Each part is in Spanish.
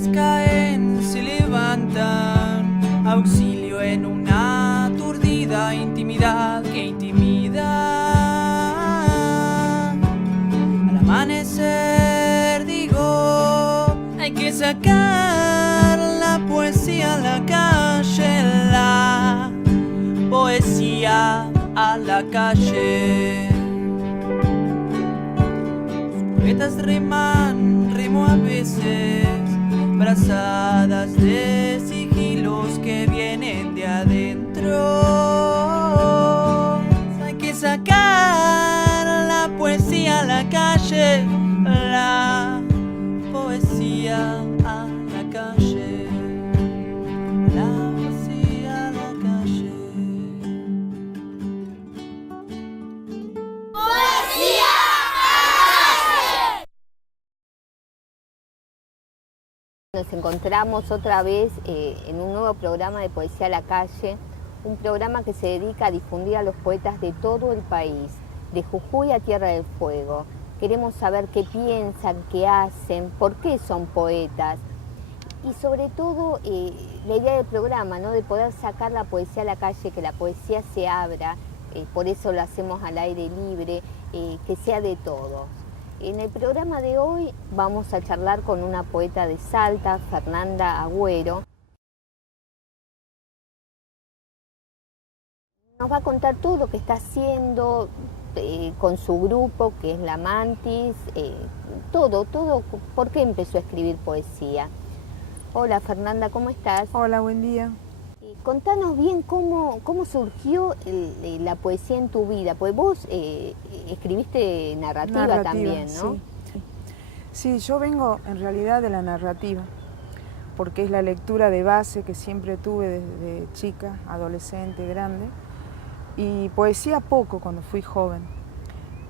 piedras caen, se levantan, auxilio en una aturdida intimidad que intimida. Al amanecer digo, hay que sacar la poesía a la calle, la poesía a la calle. Los poetas reman, remo a veces, brazadas de sigilos que vienen de adentro. Hay que sacar la poesía a la calle, la poesía a la calle, la poesía a la calle. Nos encontramos otra vez en un nuevo programa de Poesía a la Calle, un programa que se dedica a difundir a los poetas de todo el país, de Jujuy a Tierra del Fuego. Queremos saber qué piensan, qué hacen, por qué son poetas y sobre todo la idea del programa, ¿no? De poder sacar la poesía a la calle, que la poesía se abra, por eso lo hacemos al aire libre, que sea de todos. En el programa de hoy vamos a charlar con una poeta de Salta, Fernanda Agüero. Nos va a contar todo lo que está haciendo con su grupo, que es La Mantis, todo, por qué empezó a escribir poesía. Hola Fernanda, ¿cómo estás? Hola, buen día. Contanos bien cómo surgió la poesía en tu vida, pues vos escribiste narrativa también, ¿no? Sí, yo vengo en realidad de la narrativa, porque es la lectura de base que siempre tuve desde chica, adolescente, grande, y poesía poco cuando fui joven.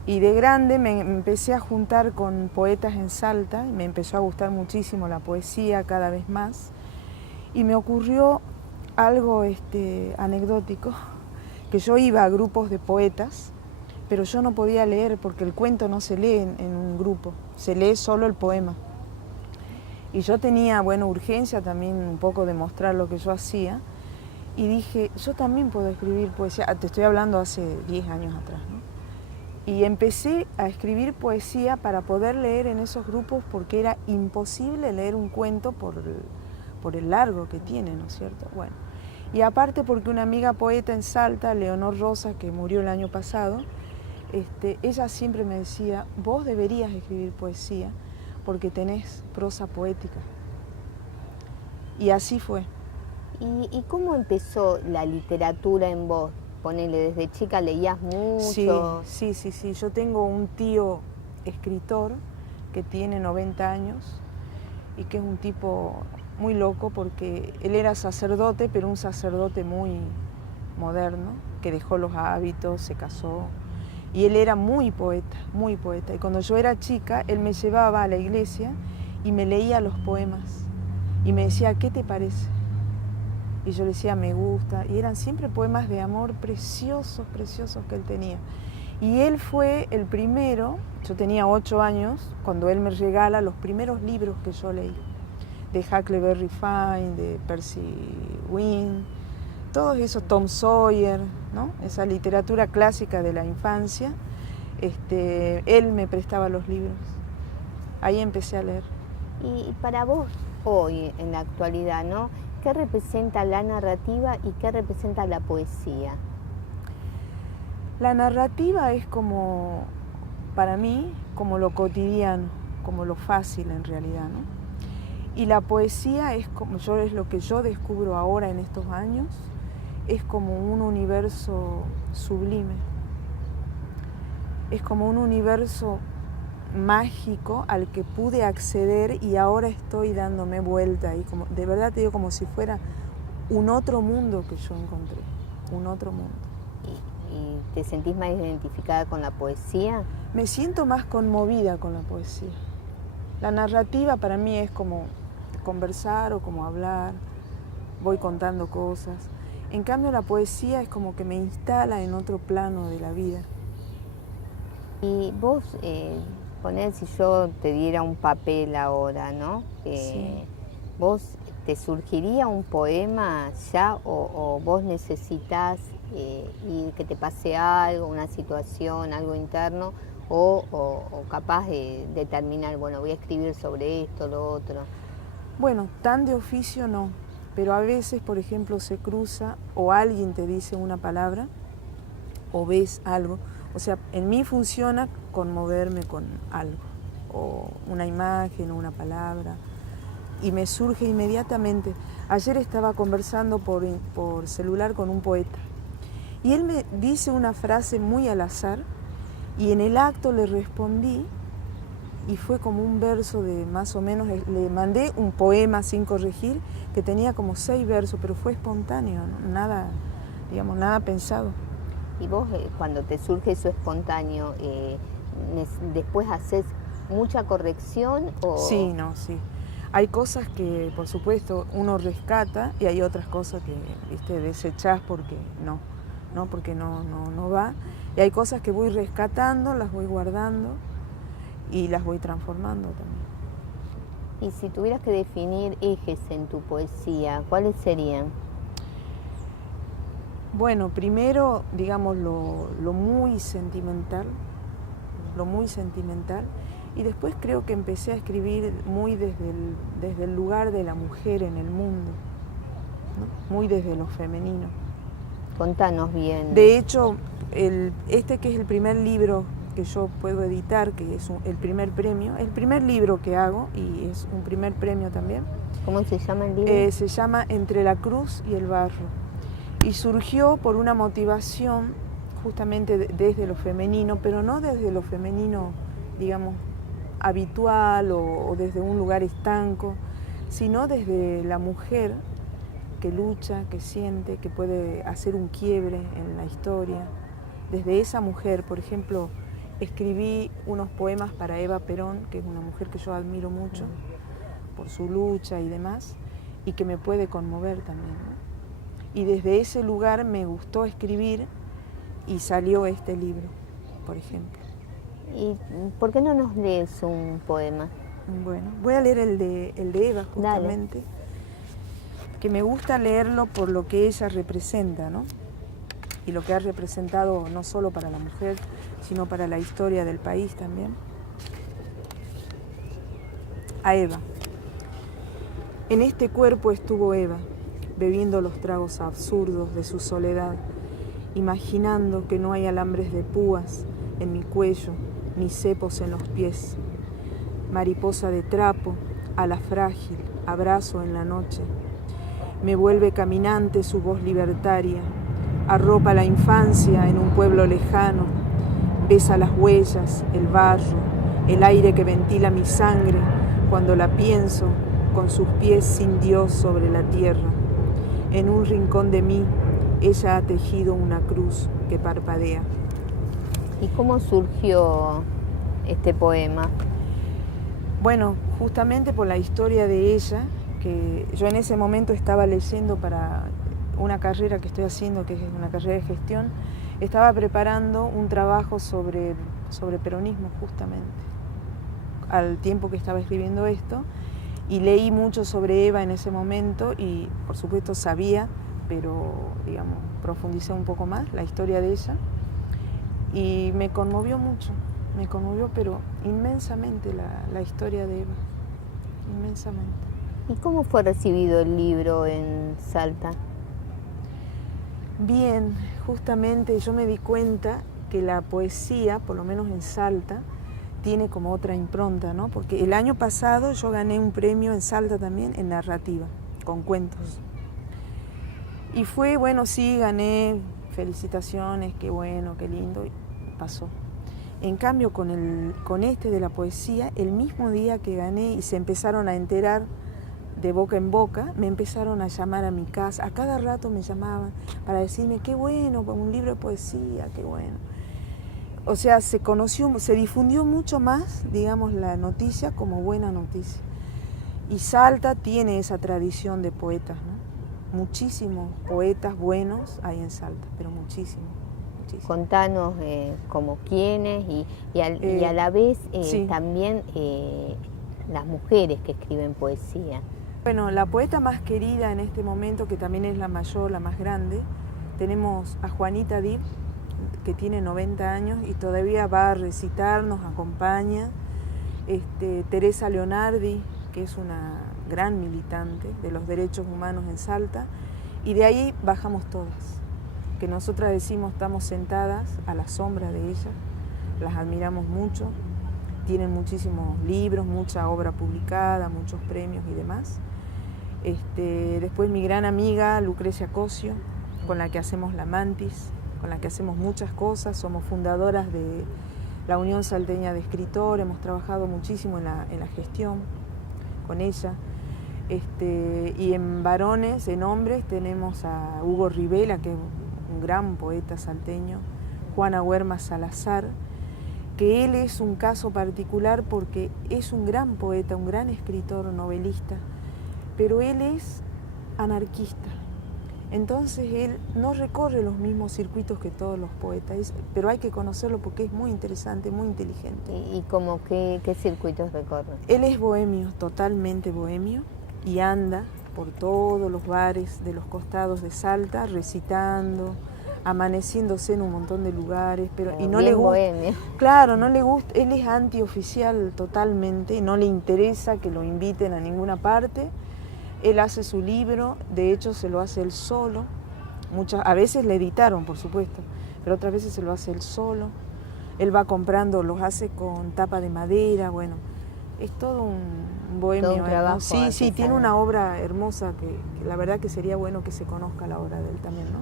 Y de grande me empecé a juntar con poetas en Salta, y me empezó a gustar muchísimo la poesía cada vez más, y me ocurrió algo anecdótico, que yo iba a grupos de poetas, pero yo no podía leer porque el cuento no se lee en un grupo, se lee solo el poema. Y yo tenía, urgencia también un poco de mostrar lo que yo hacía, y dije, yo también puedo escribir poesía, te estoy hablando hace 10 años atrás, ¿no? Y empecé a escribir poesía para poder leer en esos grupos porque era imposible leer un cuento por el largo que tiene, ¿no es cierto? Bueno, y aparte porque una amiga poeta en Salta, Leonor Rosa, que murió el año pasado, ella siempre me decía, vos deberías escribir poesía porque tenés prosa poética. Y así fue. ¿Y cómo empezó la literatura en vos? Ponele, desde chica leías mucho. Sí. Yo tengo un tío escritor que tiene 90 años y que es un tipo muy loco porque él era sacerdote, pero un sacerdote muy moderno, que dejó los hábitos, se casó, y él era muy poeta, muy poeta. Y cuando yo era chica, él me llevaba a la iglesia y me leía los poemas y me decía, ¿qué te parece? Y yo le decía, me gusta, y eran siempre poemas de amor preciosos, preciosos que él tenía. Y él fue el primero, yo tenía 8 años, cuando él me regala los primeros libros que yo leí, de Huckleberry Finn, de Percy Wynne, todos esos, Tom Sawyer, ¿no? Esa literatura clásica de la infancia, él me prestaba los libros. Ahí empecé a leer. Y para vos, hoy, en la actualidad, ¿no? ¿Qué representa la narrativa y qué representa la poesía? La narrativa es como, para mí, como lo cotidiano, como lo fácil en realidad, ¿no? Y la poesía es lo que yo descubro ahora en estos años, es como un universo sublime. Es como un universo mágico al que pude acceder y ahora estoy dándome vuelta y como, de verdad te digo, como si fuera un otro mundo que yo encontré, un otro mundo. ¿Y te sentís más identificada con la poesía? Me siento más conmovida con la poesía. La narrativa para mí es como conversar o como hablar, voy contando cosas. En cambio la poesía es como que me instala en otro plano de la vida. Y vos, poner si yo te diera un papel ahora, ¿no? Sí. ¿Vos te surgiría un poema ya o vos necesitas y que te pase algo, una situación, algo interno, o capaz de determinar, bueno, voy a escribir sobre esto, lo otro? Bueno, tan de oficio no, pero a veces, por ejemplo, se cruza o alguien te dice una palabra o ves algo. O sea, en mí funciona conmoverme con algo, o una imagen o una palabra, y me surge inmediatamente. Ayer estaba conversando por celular con un poeta, y él me dice una frase muy al azar, y en el acto le respondí, y fue como un verso de más o menos, le mandé un poema sin corregir, que tenía como 6 versos, pero fue espontáneo, ¿no? Nada, digamos, nada pensado. Y vos, cuando te surge eso espontáneo, ¿después haces mucha corrección? Sí, no, sí. Hay cosas que, por supuesto, uno rescata, y hay otras cosas que, viste, desechás porque porque no va. Y hay cosas que voy rescatando, las voy guardando y las voy transformando también. Y si tuvieras que definir ejes en tu poesía, ¿cuáles serían? Bueno, primero, digamos, lo muy sentimental, y después creo que empecé a escribir muy desde el lugar de la mujer en el mundo, ¿no? Muy desde lo femenino. Contanos bien. De hecho, este que es el primer libro que yo puedo editar, que es el primer premio, es el primer libro que hago y es un primer premio también. ¿Cómo se llama el libro? Se llama Entre la cruz y el barro, y surgió por una motivación justamente desde lo femenino, pero no desde lo femenino, digamos, habitual o desde un lugar estanco, sino desde la mujer que lucha, que siente, que puede hacer un quiebre en la historia. Desde esa mujer, por ejemplo, escribí unos poemas para Eva Perón, que es una mujer que yo admiro mucho por su lucha y demás, y que me puede conmover también, ¿no? Y desde ese lugar me gustó escribir y salió este libro, por ejemplo. ¿Y por qué no nos lees un poema? Bueno, voy a leer el de Eva, justamente. Dale. Que me gusta leerlo por lo que ella representa, ¿no? Y lo que ha representado no solo para la mujer, sino para la historia del país también. A Eva. En este cuerpo estuvo Eva, bebiendo los tragos absurdos de su soledad, imaginando que no hay alambres de púas en mi cuello, ni cepos en los pies. Mariposa de trapo, ala frágil, abrazo en la noche. Me vuelve caminante su voz libertaria, arropa la infancia en un pueblo lejano, besa las huellas, el barro, el aire que ventila mi sangre cuando la pienso con sus pies sin Dios sobre la tierra. En un rincón de mí, ella ha tejido una cruz que parpadea. ¿Y cómo surgió este poema? Bueno, justamente por la historia de ella, que yo en ese momento estaba leyendo para una carrera que estoy haciendo, que es una carrera de gestión, estaba preparando un trabajo sobre peronismo justamente, al tiempo que estaba escribiendo esto, y leí mucho sobre Eva en ese momento y por supuesto sabía, pero digamos, profundicé un poco más la historia de ella y me conmovió mucho, pero inmensamente la historia de Eva, inmensamente. ¿Y cómo fue recibido el libro en Salta? Bien, justamente yo me di cuenta que la poesía, por lo menos en Salta, tiene como otra impronta, ¿no? Porque el año pasado yo gané un premio en Salta también en narrativa, con cuentos. Y fue, bueno, sí, gané, felicitaciones, qué bueno, qué lindo, y pasó. En cambio, con este de la poesía, el mismo día que gané y se empezaron a enterar de boca en boca, me empezaron a llamar a mi casa. A cada rato me llamaban para decirme, qué bueno, un libro de poesía, qué bueno. O sea, se difundió mucho más, digamos, la noticia como buena noticia. Y Salta tiene esa tradición de poetas, ¿no? Muchísimos poetas buenos hay en Salta, pero muchísimos. Contanos como quiénes y a la vez sí. También las mujeres que escriben poesía. Bueno, la poeta más querida en este momento, que también es la mayor, la más grande, tenemos a Juanita Dib, que tiene 90 años y todavía va a recitar, nos acompaña. Teresa Leonardi, que es una gran militante de los derechos humanos en Salta, y de ahí bajamos todas, que nosotras decimos estamos sentadas a la sombra de ellas, las admiramos mucho, tienen muchísimos libros, mucha obra publicada, muchos premios y demás. Después mi gran amiga Lucrecia Cosio, con la que hacemos la Mantis, con la que hacemos muchas cosas, somos fundadoras de la Unión Salteña de Escritores, hemos trabajado muchísimo en la gestión con ella. Y en varones, en hombres, tenemos a Hugo Rivela, que es un gran poeta salteño, Juana Huerma Salazar, que él es un caso particular porque es un gran poeta, un gran escritor, novelista, pero él es anarquista. Entonces él no recorre los mismos circuitos que todos los poetas, pero hay que conocerlo porque es muy interesante, muy inteligente. ¿Y como qué circuitos recorre? Él es bohemio, totalmente bohemio, y anda por todos los bares de los costados de Salta recitando, amaneciéndose en un montón de lugares, y no le gusta. Bohemio. Claro, no le gusta, él es antioficial totalmente, no le interesa que lo inviten a ninguna parte. Él hace su libro, de hecho se lo hace él solo, a veces le editaron, por supuesto, pero otras veces se lo hace él solo. Él va comprando, los hace con tapa de madera, bueno, es todo un bohemio. Todo un trabajo sí, tiene una obra hermosa que la verdad que sería bueno que se conozca la obra de él también, ¿no?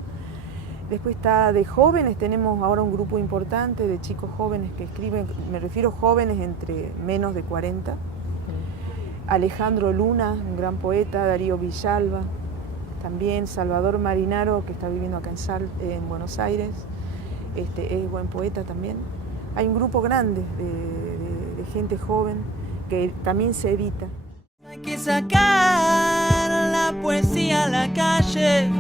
Después está de jóvenes, tenemos ahora un grupo importante de chicos jóvenes que escriben, me refiero jóvenes entre menos de 40. Alejandro Luna, un gran poeta, Darío Villalba, también Salvador Marinaro, que está viviendo acá en Buenos Aires, es buen poeta también. Hay un grupo grande de gente joven que también se edita. Hay que sacar la poesía a la calle,